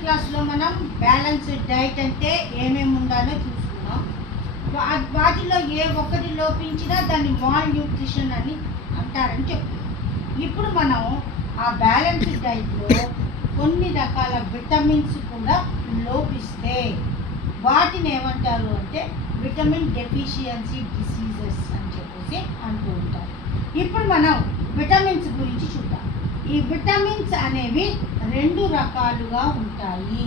క్లాస్లో మనం balanced diet అంటే ఏమేమి ఉండాలో చూసుకున్నాం. వాటిలో ఏ ఒక్కటి లోపించినా దాన్ని మాల్ న్యూట్రిషన్ అని అంటారని చెప్తున్నాం. ఇప్పుడు మనం ఆ బ్యాలెన్స్డ్ డైట్లో కొన్ని రకాల విటమిన్స్ కూడా లోపిస్తే వాటిని ఏమంటారు అంటే విటమిన్ డెఫిషియన్సీ డిసీజెస్ అని చెప్పేసి అంటూ ఉంటారు. ఇప్పుడు మనం విటమిన్స్ గురించి చూద్దాం. ఈ విటమిన్స్ అనేవి రెండు రకాలుగా ఉంటాయి.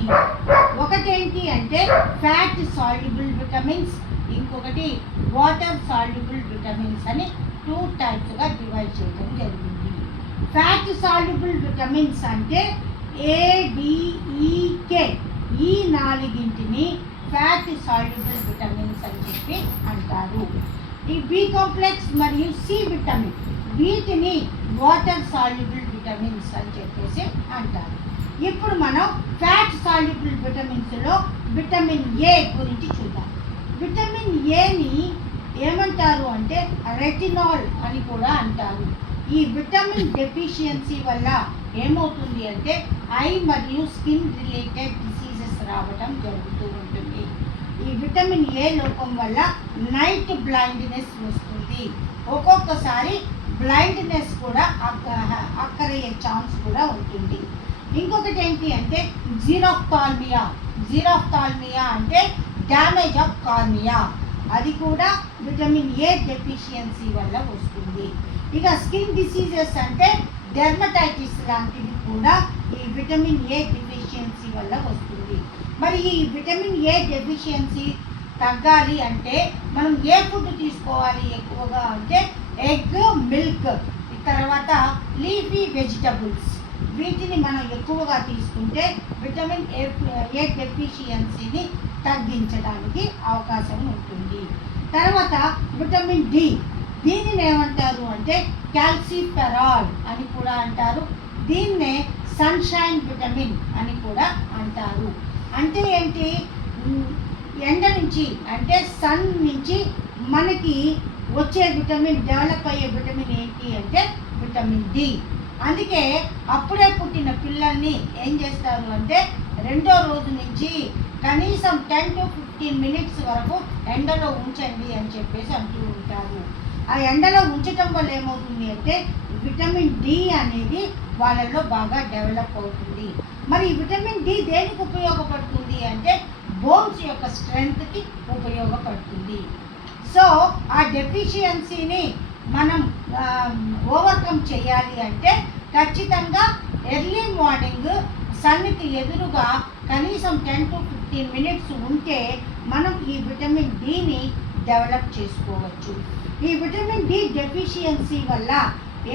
ఒకటేంటి అంటే ఫ్యాట్ సాల్యుబుల్ విటమిన్స్, ఇంకొకటి వాటర్ సాల్యుబుల్ విటమిన్స్ అని 2 టైప్స్గా డివైడ్ చేయడం జరిగింది. ఫ్యాట్ సాల్యుబుల్ విటమిన్స్ అంటే ADEK, ఈ నాలుగింటిని ఫ్యాట్ సాల్యుబుల్ విటమిన్స్ అని చెప్పి అంటారు. ఈ బి కాంప్లెక్స్ మరియు సి విటమిన్ వీటిని వాటర్ సాల్యుబుల్ విటమిన్స్ అని చెప్పేసి అంటారు. ఇప్పుడు మనం ఫ్యాట్ సాల్యుబుల్ విటమిన్స్లో విటమిన్ ఏ గురించి చూద్దాం. విటమిన్ ఏని ఏమంటారు అంటే రెటినాల్ అని కూడా అంటారు. ఈ విటమిన్ డెఫిషియన్సీ వల్ల ఏమవుతుంది అంటే ఐ మరియు స్కిన్ రిలేటెడ్ డిసీజెస్ రావడం జరుగుతూ ఉంటుంది. ఈ విటమిన్ ఏ లోపం వల్ల నైట్ బ్లైండ్నెస్ వస్తుంది. ఒక్కొక్కసారి బ్లైండ్నెస్ కూడా అక్కరయ్యే ఛాన్స్ కూడా ఉంటుంది. ఇంకొకటి ఏంటి అంటే జీరాఫ్థాల్మియా అంటే డ్యామేజ్ ఆఫ్ కార్నియా, అది కూడా విటమిన్ ఏ డెఫిషియన్సీ వల్ల వస్తుంది. ఇక స్కిన్ డిసీజెస్ అంటే డెర్మటైటిస్ లాంటివి కూడా ఈ విటమిన్ ఏ డెఫిషియన్సీ వల్ల వస్తుంది. మరి ఈ విటమిన్ ఏ డెఫిషియన్సీ తగ్గాలి అంటే మనం ఏ ఫుడ్ తీసుకోవాలి ఎక్కువగా అంటే ఎగ్, మిల్క్, తర్వాత లీఫీ వెజిటబుల్స్, వీటిని మనం ఎక్కువగా తీసుకుంటే విటమిన్ ఏ డెఫిషియన్సీని తగ్గించడానికి అవకాశం ఉంటుంది. తర్వాత విటమిన్ డి, దీనిని ఏమంటారు అంటే క్యాల్సిఫెరాల్ అని కూడా అంటారు. దీన్నే సన్షైన్ విటమిన్ అని కూడా అంటారు. అంటే ఏంటి, ఎండ నుంచి అంటే సన్ నుంచి మనకి వచ్చే విటమిన్, డెవలప్ అయ్యే విటమిన్ ఏంటి అంటే విటమిన్ డి. అందుకే అప్పుడే పుట్టిన పిల్లల్ని ఏం చేస్తారు అంటే రెండో రోజు నుంచి కనీసం 10 to 15 minutes వరకు ఎండలో ఉంచండి అని చెప్పేసి అంటూ ఉంటారు. ఆ ఎండలో ఉంచటం వల్ల ఏమవుతుంది అంటే విటమిన్ డి అనేది వాళ్ళల్లో బాగా డెవలప్ అవుతుంది. మరి విటమిన్ డి దేనికి ఉపయోగపడుతుంది అంటే బోన్స్ యొక్క స్ట్రెంగ్త్కి ఉపయోగపడుతుంది. సో ఆ డెఫిషియన్సీని మనం ఓవర్కమ్ చేయాలి అంటే ఖచ్చితంగా ఎర్లీ మార్నింగ్ సన్కి ఎదురుగా కనీసం 10 to 15 minutes ఉంటే మనం ఈ విటమిన్ డిని డెవలప్ చేసుకోవచ్చు. ఈ విటమిన్ డి డెఫిషియన్సీ వల్ల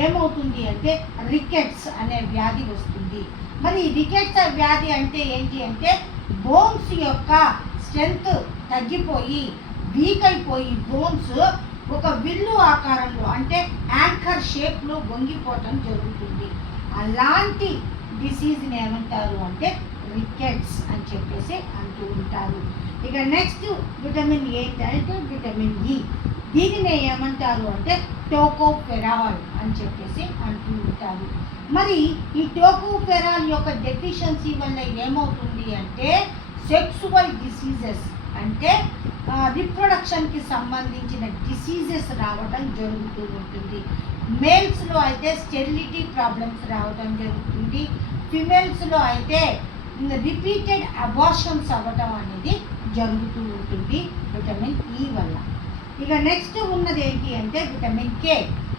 ఏమవుతుంది అంటే రికెట్స్ అనే వ్యాధి వస్తుంది. మరి రికెట్స్ వ్యాధి అంటే ఏంటి అంటే బోన్స్ యొక్క స్ట్రెంగ్త్ తగ్గిపోయి వీక్ అయిపోయి బోన్స్ ఒక విల్లు ఆకారంలో అంటే యాంకర్ షేప్లో వంగిపోవటం జరుగుతుంది. అలాంటి డిసీజ్ని ఏమంటారు అంటే రికెట్స్ అని చెప్పేసి అంటూ ఉంటారు. ఇక నెక్స్ట్ విటమిన్ ఏంటంటే విటమిన్ ఇ, దీనిని ఏమంటారు అంటే టోకోఫెరాల్ అని చెప్పేసి అంటూ ఉంటారు. మరి ఈ టోకోఫెరాల్ యొక్క డెఫిషియన్సీ వల్ల ఏమవుతుంది అంటే సెక్సువల్ డిసీజెస్ అంటే రిప్రొడక్షన్కి సంబంధించిన డిసీజెస్ రావడం జరుగుతూ ఉంటుంది. మేల్స్లో అయితే స్టెరిలిటీ ప్రాబ్లమ్స్ రావడం జరుగుతుంది. ఫిమేల్స్లో అయితే రిపీటెడ్ అబార్షన్స్ అవ్వడం అనేది జరుగుతూ ఉంటుంది విటమిన్ ఈ వల్ల. ఇక నెక్స్ట్ ఉన్నది ఏంటి అంటే విటమిన్ కే.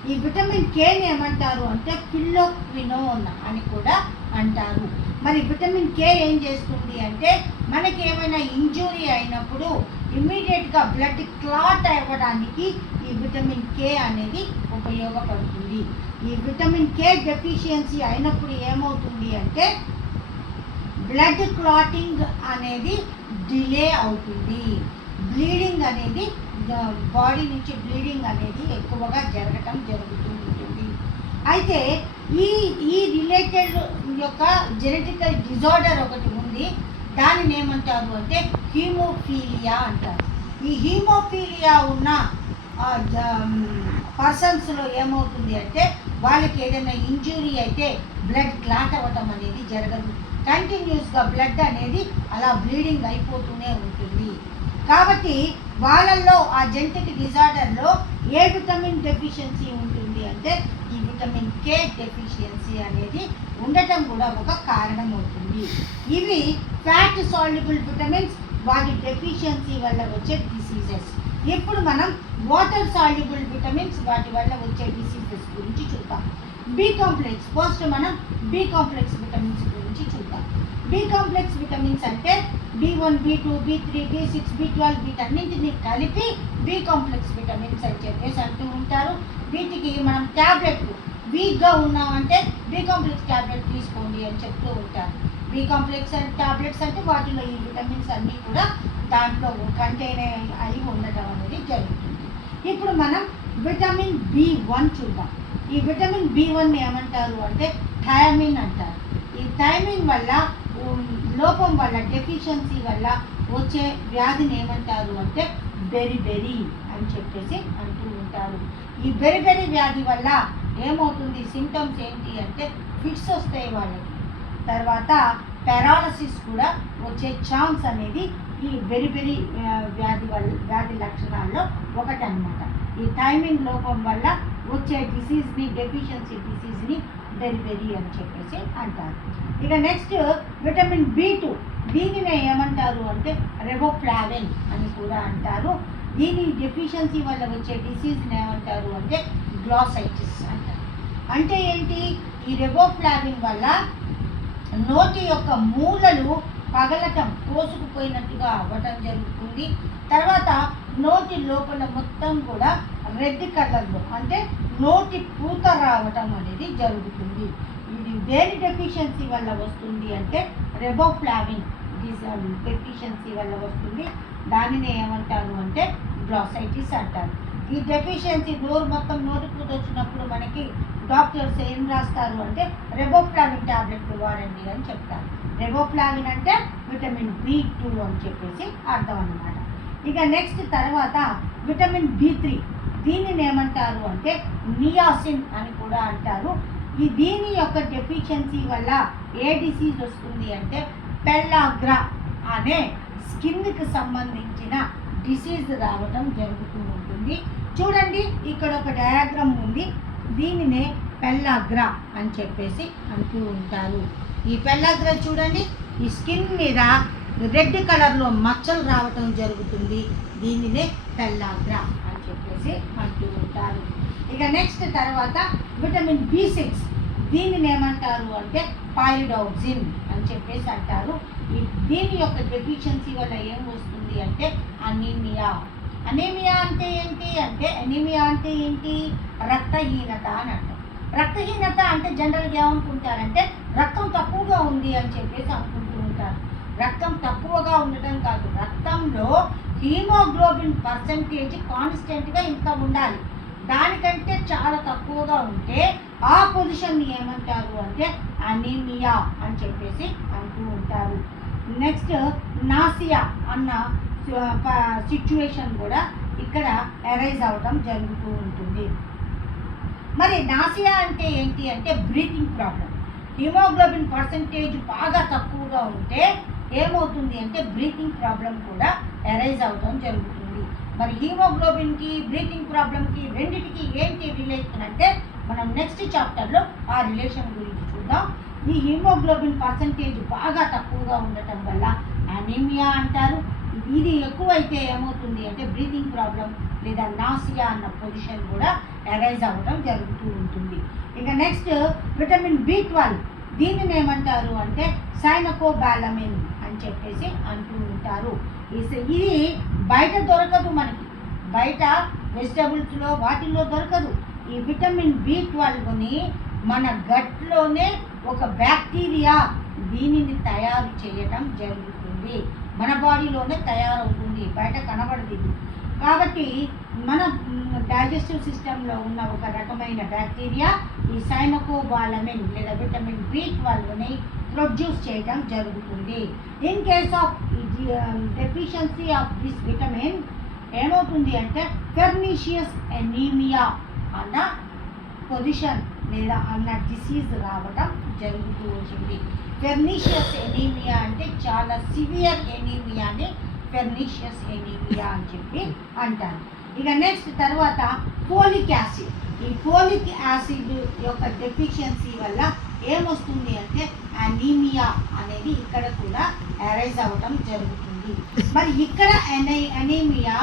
ఈ విటమిన్ కేని ఏమంటారు అంటే పిల్లోక్వినోన్ అని కూడా అంటారు. మరి విటమిన్ కే ఏం చేస్తుంది అంటే మనకి ఏమైనా ఇంజురీ అయినప్పుడు ఇమ్మీడియట్గా బ్లడ్ క్లాట్ అవ్వడానికి ఈ విటమిన్ కే అనేది ఉపయోగపడుతుంది. ఈ విటమిన్ కే డెఫిషియన్సీ అయినప్పుడు ఏమవుతుంది అంటే బ్లడ్ క్లాటింగ్ అనేది డిలే అవుతుంది. బ్లీడింగ్ అనేది బాడీ నుంచి బ్లీడింగ్ అనేది ఎక్కువగా జరగటం జరుగుతూ ఉంటుంది. అయితే ఈ రిలేటెడ్ యొక్క జెనెటికల్ డిజార్డర్ ఒకటి ఉంది. దానిని ఏమంటారు అంటే హీమోఫీలియా అంటారు. ఈ హీమోఫీలియా ఉన్న పర్సన్స్లో ఏమవుతుంది అంటే వాళ్ళకి ఏదైనా ఇంజురీ అయితే బ్లడ్ క్లాట్ అవ్వటం అనేది జరగదు. కంటిన్యూస్గా బ్లడ్ అనేది అలా బ్లీడింగ్ అయిపోతూనే ఉంటుంది. కాబట్టి వాళ్ళల్లో ఆ జెనెటిక్ డిజార్డర్లో ఏ విటమిన్ డెఫిషియన్సీ ఉంటుంది అంటే ఈ విటమిన్ కే డెఫిషియన్సీ అనేది ఉండటం కూడా ఒక కారణం అవుతుంది. ఇవి ఫ్యాట్ సాల్యుబుల్ విటమిన్స్, వాటి డెఫిషియన్సీ వల్ల వచ్చే డిసీజెస్. ఇప్పుడు మనం వాటర్ సాల్యుబుల్ విటమిన్స్, వాటి వల్ల వచ్చే డిసీజెస్ గురించి చూద్దాం. బి కాంప్లెక్స్, ఫస్ట్ మనం బి కాంప్లెక్స్ విటమిన్స్ గురించి చూద్దాం. బి కాంప్లెక్స్ విటమిన్స్ అంటే B1, B2, B3, B6, B12 వీటన్నింటినీ కలిపి బి కాంప్లెక్స్ విటమిన్స్ అని చెప్పేసి అంటూ ఉంటారు. వీటికి మనం ట్యాబ్లెట్లు వీక్గా ఉన్నామంటే బి కాంప్లెక్స్ ట్యాబ్లెట్ తీసుకోండి అని చెప్తూ ఉంటారు. బి కాంప్లెక్స్ ట్యాబ్లెట్స్ అంటే వాటిలో ఈ విటమిన్స్ అన్నీ కూడా దాంట్లో కంటైన్ అయి ఉండటం అనేది జరుగుతుంది. ఇప్పుడు మనం విటమిన్ B1 చూద్దాం. ఈ విటమిన్ B1 ఏమంటారు అంటే థయామిన్ అంటారు. ఈ థయామిన్ వల్ల లోపం వల్ల, డెఫిషియన్సీ వల్ల వచ్చే వ్యాధిని ఏమంటారు అంటే బెరిబెరీ అని చెప్పేసి అంటూ ఉంటారు. ఈ బెరిబెరీ వ్యాధి వల్ల ఏమవుతుంది, సిమ్టమ్స్ ఏంటి అంటే ఫిట్స్ వస్తాయి వాళ్ళకి, తర్వాత పెరాలసిస్ కూడా వచ్చే ఛాన్స్ అనేది ఈ బెరిబెరీ వ్యాధి లక్షణాల్లో ఒకటి అన్నమాట. ఈ థైమిన్ లోపం వల్ల వచ్చే డిసీజ్ని, డెఫిషియన్సీ డిసీజ్ని బెరిబెరీ అని చెప్పేసి అంటారు. ఇక నెక్స్ట్ విటమిన్ B2, దీనినే ఏమంటారు అంటే రెబోఫ్లావిన్ అని కూడా అంటారు. దీని డెఫిషియన్సీ వల్ల వచ్చే డిసీజ్ని ఏమంటారు అంటే గ్లాసైటిస్ అంటారు. అంటే ఏంటి, ఈ రెబోఫ్లావిన్ వల్ల నోటి యొక్క మూలలు పగలటం, కోసుకుపోయినట్టుగా అవ్వటం జరుగుతుంది. తర్వాత నోటి లోపల మొత్తం కూడా రెడ్ కలర్లో అంటే నోటి పూత రావటం అనేది జరుగుతుంది. ఇది దేని డెఫిషియన్సీ వల్ల వస్తుంది అంటే రెబోఫ్లావిన్ డెఫిషియన్సీ వల్ల వస్తుంది. దానిని ఏమంటారు అంటే గ్లాసైటిస్ అంటారు. ఈ డెఫిషియన్సీ మొత్తం నోటి పూత వచ్చినప్పుడు మనకి డాక్టర్స్ ఏం రాస్తారు అంటే రెబోఫ్లావిన్ టాబ్లెట్లు వాడండి అని చెప్తారు. రెబోఫ్లావిన్ అంటే విటమిన్ B2 అని చెప్పేసి అర్థం అన్నమాట. ఇక నెక్స్ట్ తర్వాత విటమిన్ B3, దీనిని ఏమంటారు అంటే నియాసిన్ అని కూడా అంటారు. దీని యొక్క డెఫిషియన్సీ వల్ల ఏ డిసీజ్ వస్తుంది అంటే పెల్లాగ్రా అనే స్కిన్కి సంబంధించిన డిసీజ్ రావడం జరుగుతూ ఉంటుంది. చూడండి, ఇక్కడ ఒక డయాగ్రామ్ ఉంది. దీనినే పెల్లాగ్రా అని చెప్పేసి అంటూ ఉంటారు. ఈ పెల్లాగ్రా చూడండి, ఈ స్కిన్ మీద రెడ్ కలర్లో మచ్చలు రావటం జరుగుతుంది. దీనినే పెల్లాగ్రా అని చెప్పేసి అంటూ ఉంటారు. ఇక నెక్స్ట్ తర్వాత విటమిన్ B6, దీనిని ఏమంటారు అంటే పైరిడాక్సిన్ అని చెప్పేసి అంటారు. దీని యొక్క డెఫిషియన్సీ వల్ల ఏం వస్తుంది అంటే అనీమియా. అనీమియా అంటే ఏంటి అంటే రక్తహీనత అని అంటారు. రక్తహీనత అంటే జనరల్గా ఏమనుకుంటారంటే రక్తం తక్కువగా ఉంది అని చెప్పేసి అనుకుంటూ ఉంటారు. రక్తం తక్కువగా ఉండటం కాదు, రక్తంలో హీమోగ్లోబిన్ పర్సెంటేజ్ కాన్స్టెంట్గా ఇంత ఉండాలి. దానికంటే చాలా తక్కువగా ఉంటే ఆ పొజిషన్ని ఏమంటారు అంటే అనీమియా అని చెప్పేసి అంటూ ఉంటారు. నెక్స్ట్ నాసియా అన్న సిచ్యువేషన్ కూడా ఇక్కడ అరైజ్ అవ్వడం జరుగుతూ ఉంటుంది. మరి నాసియా అంటే ఏంటి అంటే బ్రీతింగ్ ప్రాబ్లం. హిమోగ్లోబిన్ పర్సెంటేజ్ బాగా తక్కువగా ఉంటే ఏమవుతుంది అంటే బ్రీతింగ్ ప్రాబ్లం కూడా అరైజ్ అవ్వడం జరుగుతుంది. మరి హీమోగ్లోబిన్కి, బ్రీతింగ్ ప్రాబ్లంకి రెండింటికి ఏంటి రిలేషన్ అంటే మనం నెక్స్ట్ చాప్టర్లో ఆ రిలేషన్ గురించి చూద్దాం. ఈ హీమోగ్లోబిన్ పర్సెంటేజ్ బాగా తక్కువగా ఉండటం వల్ల అనీమియా అంటారు. ఇది ఎక్కువైతే ఏమవుతుంది అంటే బ్రీతింగ్ ప్రాబ్లం లేదా నాసియా అన్న పొజిషన్ కూడా అరైజ్ అవ్వడం జరుగుతూ ఉంటుంది. ఇక నెక్స్ట్ విటమిన్ B12, దీనిని ఏమంటారు అంటే సైనకోబాలమిన్ అని చెప్పేసి అంటూ ఉంటారు. ఇది బయట దొరకదు, మనకి బయట వెజిటబుల్స్లో వాటిల్లో దొరకదు. ఈ విటమిన్ B12ని మన గట్లోనే ఒక బ్యాక్టీరియా దీనిని తయారు చేయడం జరుగుతుంది. మన బాడీలోనే తయారవుతుంది, బయట కనబడదు. కాబట్టి మన డైజెస్టివ్ సిస్టంలో ఉన్న ఒక రకమైన బ్యాక్టీరియా ఈ సైనకోబాలమిన్ లేదా విటమిన్ B12ని ప్రొడ్యూస్ చేయడం జరుగుతుంది. In case of deficiency of this vitamin ఏమవుతుంది అంటే పెర్నీషియస్ ఎనీమియా అన్న పొజిషన్ లేదా అన్న డిసీజ్ రావడం జరుగుతూ వచ్చింది. ఫెర్నిషియస్ ఎనీమియా అంటే చాలా సివియర్ ఎనీమియాని ఫెర్నిషియస్ ఎనీమియా అని చెప్పి అంటారు. ఇక నెక్స్ట్ తర్వాత ఫోలిక్ యాసిడ్. ఈ ఫోలిక్ యాసిడ్ యొక్క డెఫిషియన్సీ వల్ల ఏమొస్తుంది అంటే అనీమియా అనేది ఇక్కడ కూడా అరైజ్ అవ్వటం జరుగుతుంది. మరి ఇక్కడ అనీమియా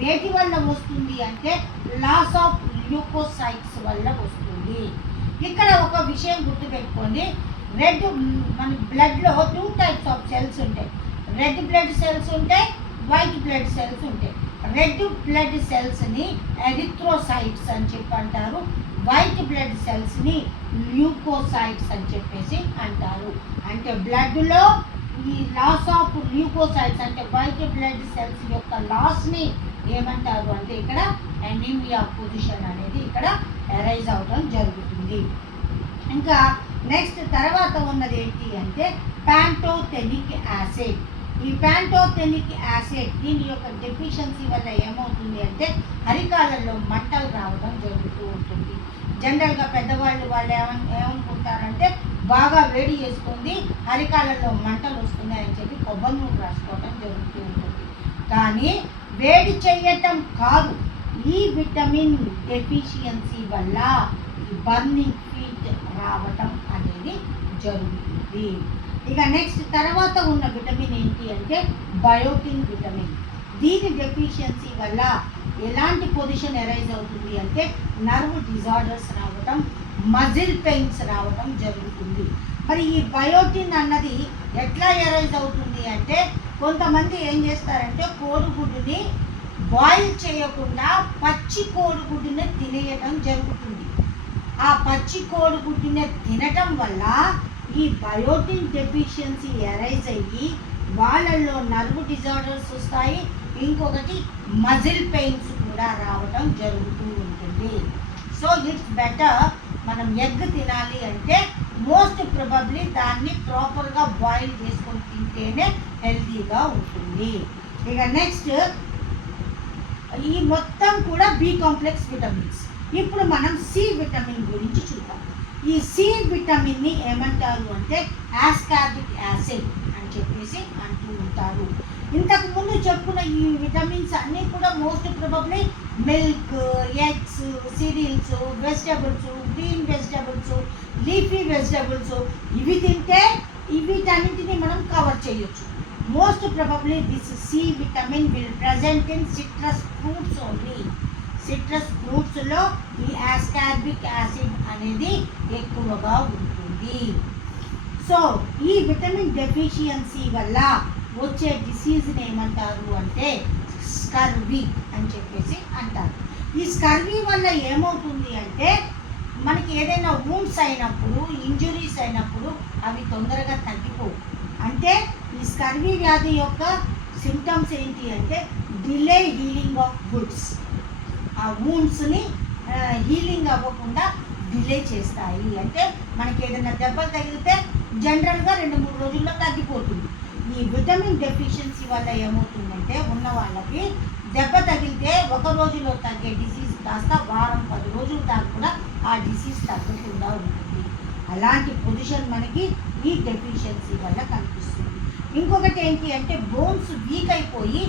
వేటి వల్ల వస్తుంది అంటే లాస్ ఆఫ్ ల్యూకోసైట్స్ వల్ల వస్తుంది. ఇక్కడ ఒక విషయం గుర్తుపెట్టుకోండి, మన బ్లడ్లో 2 టైప్స్ ఆఫ్ సెల్స్ ఉంటాయి. రెడ్ బ్లడ్ సెల్స్ ఉంటాయి, వైట్ బ్లడ్ సెల్స్ ఉంటాయి. రెడ్ బ్లడ్ సెల్స్ని ఎరిథ్రోసైట్స్ అని చెప్పి అంటారు, వైట్ బ్లడ్ సెల్స్ని ల్యూకోసైట్స్ అని చెప్పేసి అంటారు. అంటే బ్లడ్లో ఈ లాస్ ఆఫ్ ల్యూకోసైట్స్ అంటే వైట్ బ్లడ్ సెల్స్ యొక్క లాస్ని ఏమంటారు అంటే ఇక్కడ అనీమియా పొజిషన్ అనేది ఇక్కడ అరైజ్ అవడం జరుగుతుంది. ఇంకా నెక్స్ట్ తర్వాత ఉన్నది ఏంటి అంటే ప్యాంటోథెనిక్ యాసిడ్. ఈ ప్యాంటోథెనిక్ యాసిడ్ దీని యొక్క డెఫిషియన్సీ వల్ల ఏమవుతుంది అంటే అరికాలలో మంటలు రావడం జరుగుతూ ఉంటుంది. జనరల్గా పెద్దవాళ్ళు ఏమనుకుంటారంటే బాగా వేడి చేస్తుంది, అరికాలలో మంటలు వస్తున్నాయి అని చెప్పి కొబ్బరి నూనె రాసుకోవడం జరుగుతూ ఉంటుంది. కానీ వేడి చేయటం కాదు, ఈ విటమిన్ డెఫిషియన్సీ వల్ల బర్నింగ్ ఫీట్ రావటం అనేది జరుగుతుంది. ఇక నెక్స్ట్ తర్వాత ఉన్న విటమిన్ ఏంటి అంటే బయోటిన్ విటమిన్. దీని డెఫిషియన్సీ వల్ల ఎలాంటి పొజిషన్ అరైజ్ అవుతుంది అంటే నర్వ్ డిజార్డర్స్ రావటం, మజిల్ పెయిన్స్ రావటం జరుగుతుంది. మరి ఈ బయోటిన్ అన్నది ఎట్లా అరైజ్ అవుతుంది అంటే కొంతమంది ఏం చేస్తారంటే కోడిగుడ్డుని బాయిల్ చేయకుండా పచ్చి కోడిగుడ్డుని తినేయటం జరుగుతుంది. ఆ పచ్చి కోడిగుడ్డుని తినటం వల్ల ఈ బయోటిన్ డెఫిషియన్సీ అరైజ్ అయ్యి వాళ్ళల్లో నర్వ్ డిజార్డర్స్ వస్తాయి, ఇంకొకటి మజిల్ పెయిన్స్ కూడా రావటం జరుగుతూ ఉంటుంది. సో ఇట్స్ బెటర్ మనం ఎగ్ తినాలి అంటే మోస్ట్ ప్రాబబ్లీ దాన్ని ప్రాపర్గా బాయిల్ చేసుకొని తింటేనే హెల్తీగా ఉంటుంది. ఇక నెక్స్ట్ ఈ మొత్తం కూడా బి కాంప్లెక్స్ విటమిన్స్. ఇప్పుడు మనం సి విటమిన్ గురించి చూద్దాం. ఈ సి విటమిన్ని ఏమంటారు అంటే ఆస్కార్బిక్ యాసిడ్ అని చెప్పేసి అంటూ ఉంటారు. ఇంతకు ముందు చెప్పుకున్న ఈ విటమిన్స్ అన్నీ కూడా most probably milk, eggs, cereals, vegetables, green vegetables, leafy vegetables ఇవి తింటే వీటన్నింటినీ మనం కవర్ చేయొచ్చు. Most probably this C vitamin will present in citrus fruits only. Citrus ఫ్రూట్స్లో ఈ ఆస్కార్బిక్ యాసిడ్ అనేది ఎక్కువగా ఉంటుంది. సో ఈ విటమిన్ డెఫిషియన్సీ వల్ల వచ్చే డిసీజ్ని ఏమంటారు అంటే స్కర్వీ అని చెప్పేసి అంటారు. ఈ స్కర్వీ వల్ల ఏమవుతుంది అంటే మనకి ఏదైనా వూండ్స్ అయినప్పుడు, ఇంజురీస్ అయినప్పుడు అవి తొందరగా తగ్గిపోవు. అంటే ఈ స్కర్వీ వ్యాధి యొక్క సిమ్టమ్స్ ఏంటి అంటే డిలే హీలింగ్ ఆఫ్ వుండ్స్. ఆ వూండ్స్ని హీలింగ్ అవ్వకుండా డిలే చేస్తాయి. అంటే మనకి ఏదైనా దెబ్బలు తగిలితే జనరల్గా 2-3 రోజుల్లో తగ్గిపోతుంది. ఈ విటమిన్ డెఫిషియన్సీ వల్ల ఏమవుతుందంటే ఉన్న వాళ్ళకి దెబ్బ తగిలితే 1 రోజులో తగ్గే డిసీజ్ కాస్త వారం 10 రోజుల దాకా కూడా ఆ డిసీజ్ తగ్గకుండా ఉంటుంది. అలాంటి పొజిషన్ మనకి ఈ డెఫిషియన్సీ వల్ల కనిపిస్తుంది. ఇంకొకటి ఏంటి అంటే బోన్స్ వీక్ అయిపోయి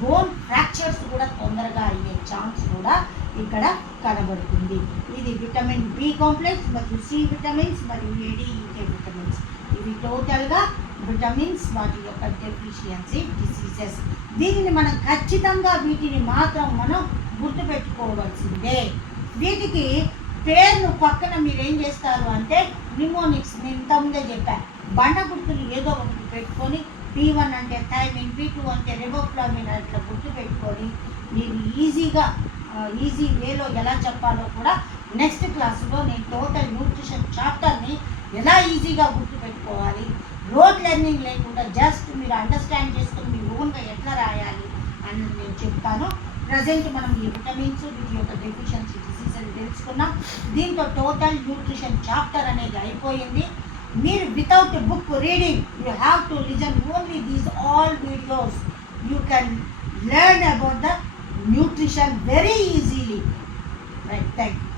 బోన్ ఫ్రాక్చర్స్ కూడా తొందరగా అయ్యే ఛాన్స్ కూడా ఇక్కడ కనబడుతుంది. ఇది విటమిన్ బి కాంప్లెక్స్ మరియు సి విటమిన్స్ మరియు ఏడీఈకే విటమిన్స్. ఇవి టోటల్గా విటమిన్స్ వాటి యొక్క డెఫిషియన్సీ డిసీజెస్. దీనిని మనం ఖచ్చితంగా వీటిని మాత్రం మనం గుర్తుపెట్టుకోవాల్సిందే. వీటికి పేర్లు పక్కన మీరు ఏం చేస్తారు అంటే నిమోనిక్స్, నేను ఇంతకుముందే చెప్పాను, బండ గుర్తులు ఏదో ఒకటి పెట్టుకొని P1 అంటే థైమిన్, P2 అంటే రిబోఫ్లావిన్ అట్లా గుర్తు పెట్టుకొని మీరు ఈజీ వేలో ఎలా చెప్పాలో కూడా నెక్స్ట్ క్లాస్లో నేను టోటల్ న్యూట్రిషన్ చాప్టర్ని ఎలా ఈజీగా గుర్తుపెట్టుకోవాలి, రోడ్ లెర్నింగ్ లేకుండా జస్ట్ మీరు అండర్స్టాండ్ చేసుకొని మీ ఓన్గా ఎట్లా రాయాలి అని నేను చెప్తాను. ప్రజెంట్ మనం ఈ విటమిన్స్ వీటి యొక్క డెఫిషియన్సీ డిసీజ్ అని తెలుసుకున్నాం. దీంతో టోటల్ న్యూట్రిషన్ చాప్టర్ అనేది అయిపోయింది. మీరు without book reading you have to listen only these all videos. You can learn about the nutrition very easily. Right, thank you.